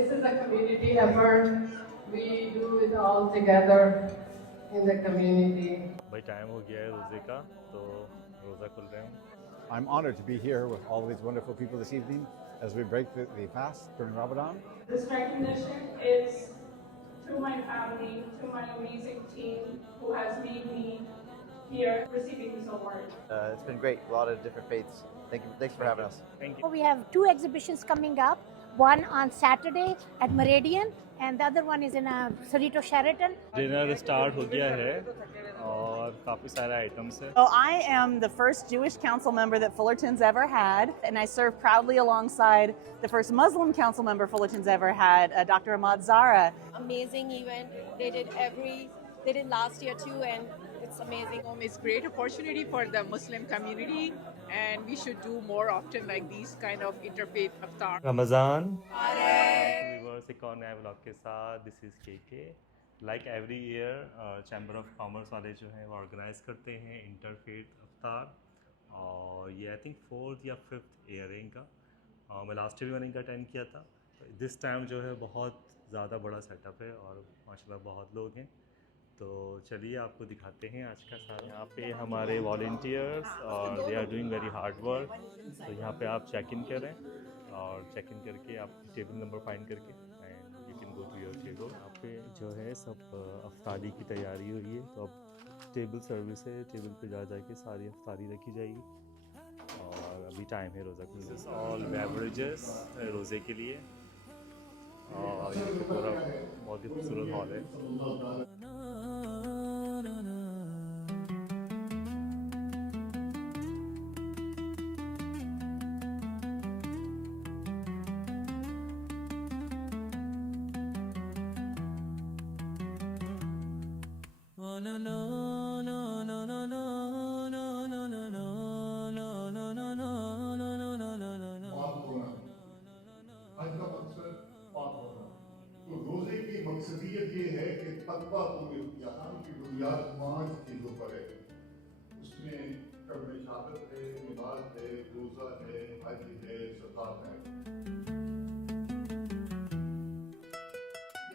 this is a community effort. We do it all together in the community. भाई time हो गया है रोज़े का, तो रोज़ा खुल रहे हैं। I'm honored to be here with all these wonderful people this evening as we break the fast during Ramadan. This recognition is to my family, to my amazing team who has made me here receiving this award. It's been great, a lot of different faiths. Thanks for having us. Thank you. We have two exhibitions coming up, one on Saturday at Meridian and the other one is in Cerrito Sheraton. Dinner start हो गया है और काफ़ी सारे items हैं। So I am the first Jewish council member that Fullerton's ever had, and I serve proudly alongside the first Muslim council member Fullerton's ever had, Dr. Ahmad Zara. Amazing event. They did last year too, and it's amazing. It's a great opportunity for the Muslim community, and we should do more often like these kind of interfaith iftar. Ramzan viewers एक और नए vlog के साथ, this is के like every year chamber of commerce वाले जो हैं वो ऑर्गेनाइज़ करते हैं इंटरफेथ अफ्तार, और ये आई थिंक 4th या 5th ईयर है इनका। मैं लास्ट ईयर भी मैंने इनका अटेंड किया था। तो दिस टाइम जो है बहुत ज़्यादा बड़ा सेटअप है और माशाल्लाह बहुत लोग हैं। तो चलिए आपको दिखाते हैं आज का सारा। यहाँ पे हमारे वॉल्टियर्स और they are doing very hard work. तो यहाँ पे आप चेक इन करें और चेक इन करके आप टेबल नंबर फाइंड करके and you can go to your table. यहाँ पे जो है सब अफ्तारी की तैयारी हुई है, तो अब टेबल सर्विस है, टेबल पे जा के सारी अफ्तारी रखी जाएगी और अभी टाइम है रोज़ा खुलने। ऑल बेवरेजेस रोज़े के लिए, और ये पूरा बहुत ही खूबसूरत हॉल है। आज का मकसद पाक होना। तो रोजे की मकसदियत ये है कि तकवा पूरे यहाँ की बुनियाद 5 चीजों पर है। उसमें कलमे शहादत है, नमाज है, रोजा है, हज है, ज़कात है।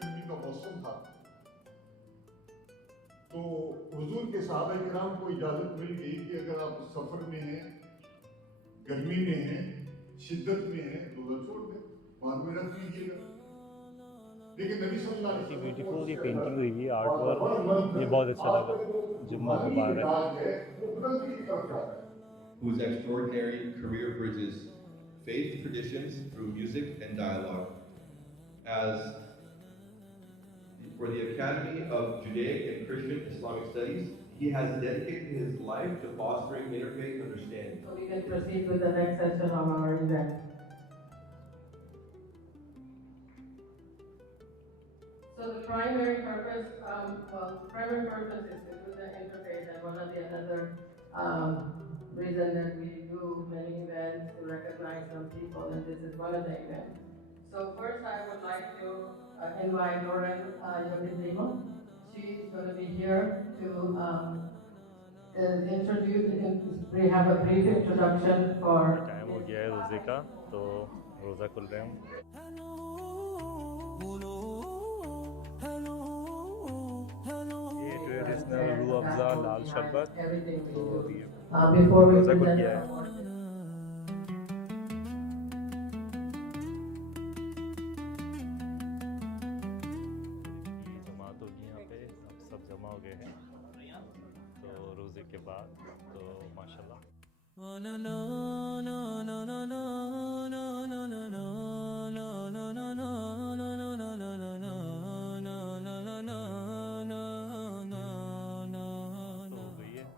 गर्मी का मौसम था, तो हुजूर के सहाबा किराम को इजाजत मिल गई कि अगर आप सफर में हैं, गर्मी में हैं, शिद्दत में हैं, रोजा छोड़ दें, बाद में रख लीजिएगा। लेकिन नबी सल्लल्लाहु अलैहि वसल्लम ब्यूटीफुल ये पेंटिंग हुई है, आर्ट वर्क, ये बहुत अच्छा लगा। जुम्मा मुबारक। Whose extraordinary career bridges faith traditions through music and dialogue. As for the Academy of Judaic and Christian Islamic Studies, he has dedicated his life to fostering interfaith understanding. So we can proceed with the next session of our event. So the primary purpose, primary purpose is to do the interfaith, and one of the other reason that we do many events to recognize some people, and this is one of the events. So first, I would like to invite Lauren Yoditimo. She's going to be here to introduce. We have a brief introduction for. Time हो गया है रोज़े का, तो रोज़ा खुल रहे हैं। ट्रेडिशनल रूह अफ़ज़ा लाल शरबत, तो Before we रोज़ा खुल present गया the है। award. ये जमात होगी यहाँ पे, सब जमा हो गए हैं तो रोज़े के बाद, तो माशाल्लाह।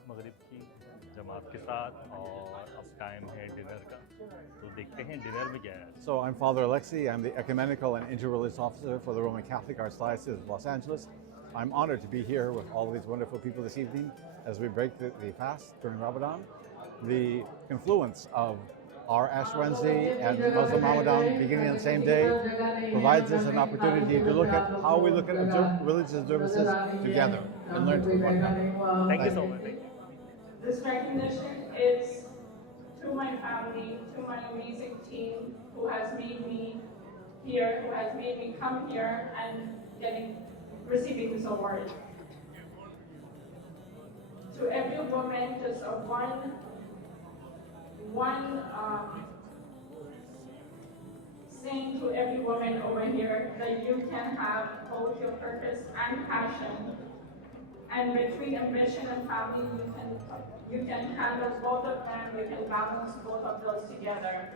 मगरिब की जमात के साथ और अब टाइम है डिनर का, तो देखते हैं डिनर में क्या है। So I'm Father Alexei. I'm the Ecumenical and Interreligious Officer for the Roman Catholic Archdiocese of Los Angeles. I'm honored to be here with all these wonderful people this evening as we break the fast during Ramadan. The confluence of our Ash Wednesday and Muslim Ramadan beginning on the same day provides us an opportunity to look at how we look at religious observances together and learn from one another. Thank you so much. Thank you. This recognition is to my family, to my amazing team who has made me here who has made me come here and receiving this award. To every woman, just saying to every woman over here that you can have both your purpose and passion. And between ambition and family, you can handle both of them, you can balance both of those together.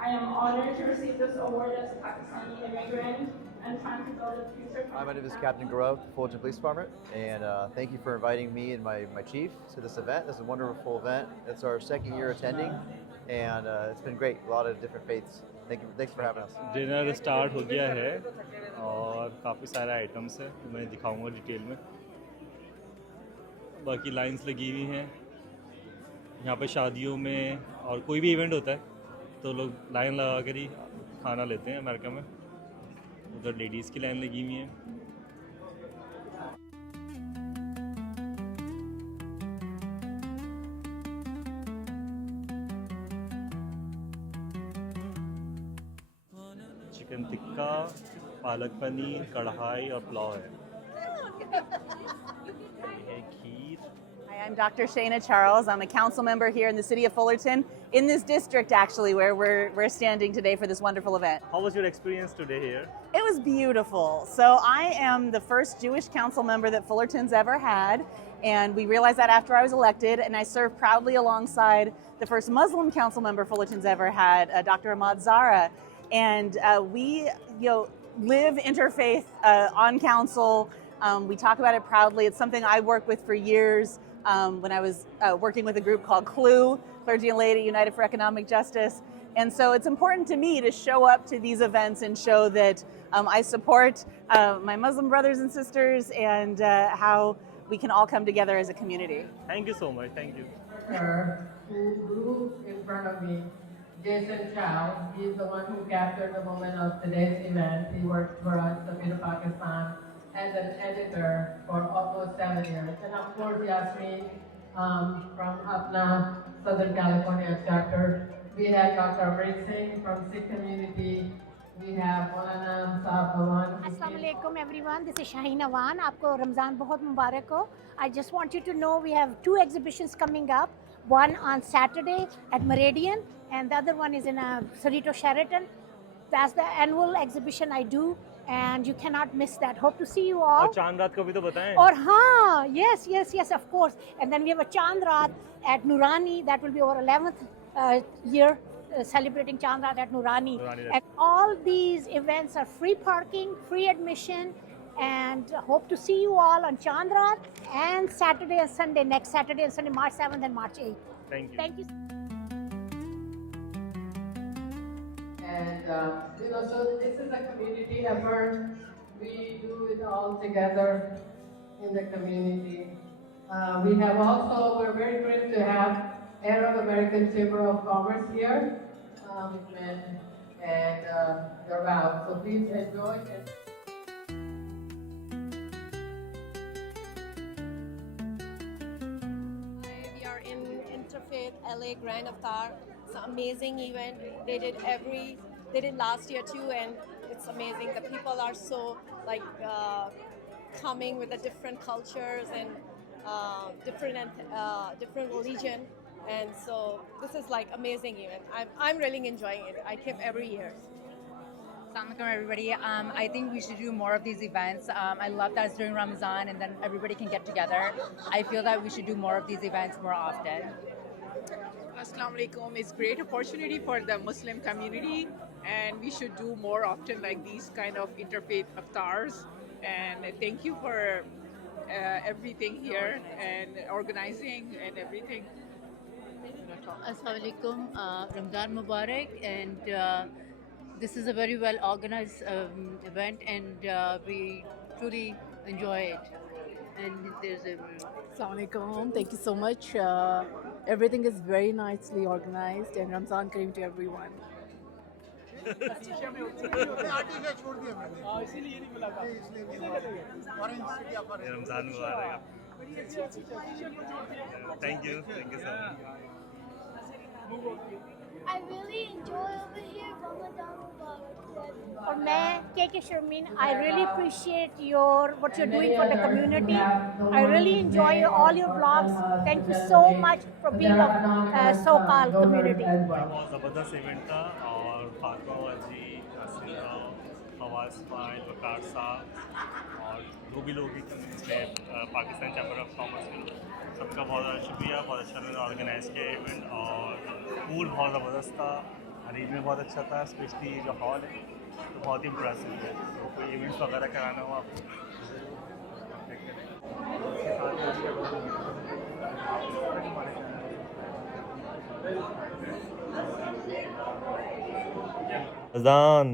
I am honored to receive this award as a Pakistani immigrant and trying to build a future. Hi, my name is Captain Gaurav, Fullerton Police Department, and thank you for inviting me and my chief to this event. This is a wonderful event. It's our second year attending, and it's been great. A lot of different faiths. Thanks for having us. Dinner start हो गया है और काफ़ी सारे items हैं, मैं दिखाऊंगा detail में। बाकी लाइंस लगी हुई हैं यहाँ पे शादियों में और कोई भी इवेंट होता है तो लोग लाइन लगा कर ही खाना लेते हैं अमेरिका में। उधर लेडीज़ की लाइन लगी हुई है। चिकन टिक्का, पालक पनीर, कढ़ाई और पुलाव है। Hi, I'm Dr. Shayna Charles. I'm a council member here in the city of Fullerton, in this district actually, where we're standing today for this wonderful event. How was your experience today here? It was beautiful. So I am the first Jewish council member that Fullerton's ever had, and we realized that after I was elected, and I served proudly alongside the first Muslim council member Fullerton's ever had, Dr. Ahmad Zara. And we live interfaith on council. We talk about it proudly. It's something I worked with for years when I was working with a group called CLUE, Clergy and Laity United for Economic Justice. And so it's important to me to show up to these events and show that I support my Muslim brothers and sisters and how we can all come together as a community. Thank you so much. Thank you. Who grew in front of me, Jason Chow. He's the one who captured the moment of today's event. He worked for us, Sabir Pakistan, as an editor for almost 7 years. And of course, Yasmin from Apna, Southern California chapter. We have Dr. Amrit Singh from Sikh community. We have Maulana Saab Bhawan. Assalamu alaikum everyone. This is Shaheen Awan. Aapko Ramzan bahut mubarak ho. I just want you to know we have 2 exhibitions coming up. One on Saturday at Meridian, and the other one is in Cerrito Sheraton. That's the annual exhibition I do, and you cannot miss that. Hope to see you all. और चांद रात को भी तो बताएं। Or हाँ, yes, of course. And then we have a Chand Raat at Nurani. That will be our 11th year celebrating Chand Raat at Nurani. And all these events are free parking, free admission, and hope to see you all on Chand Raat and Saturday and Sunday, next Saturday and Sunday, March 7th and March 8th. Thank you. Thank you. And so this is a community effort. We do it all together in the community. We're very thrilled to have Arab American Chamber of Commerce here, and they're out. So please enjoy. We are in Interfaith LA Grand Avatar. It's an amazing event. They did last year too, and it's amazing. The people are so coming with the different cultures and different religion, and so this is amazing event. I'm really enjoying it. I keep every year. Assalamu alaikum everybody. I think we should do more of these events. I love that it's during Ramadan and then everybody can get together. I feel that we should do more of these events more often. Assalamu alaikum. It's a great opportunity for the Muslim community, and we should do more often like these kind of interfaith iftars. And thank you for everything here and organizing and everything. Assalamu alaikum. Ramadan Mubarak, and this is a very well organized event, and we truly enjoy it. And there's a Assalamu alaikum. Thank you so much. Everything is very nicely organized, and Ramzan Kareem to everyone. Ramzan Mubarak. Thank you so much. I really enjoy over here Ramadan Mubarak. और मैं के Sharmin, I really appreciate what you're doing for the community. I really enjoy all your vlogs. Thank you so much for being of SoCal community. बहुत ज़बरदस्त event था और फातिमा वाजी, नासिर राव, फवाज इस्माइल, वकार साहब और जो भी लोग इसमें पाकिस्तान चैम्बर ऑफ कॉमर्स के सबका बहुत ज़्यादा शुक्रिया। बहुत अच्छा मैंने ऑर्गेनाइज़ किया इवेंट और फूड बहुत ज़बरदस्त था, अरेंजमेंट बहुत अच्छा था, स्पेशली जो हॉल है तो बहुत ही इम्प्रेसिव है। तो कोई इवेंट्स वगैरह कराना हो आपको अज़ान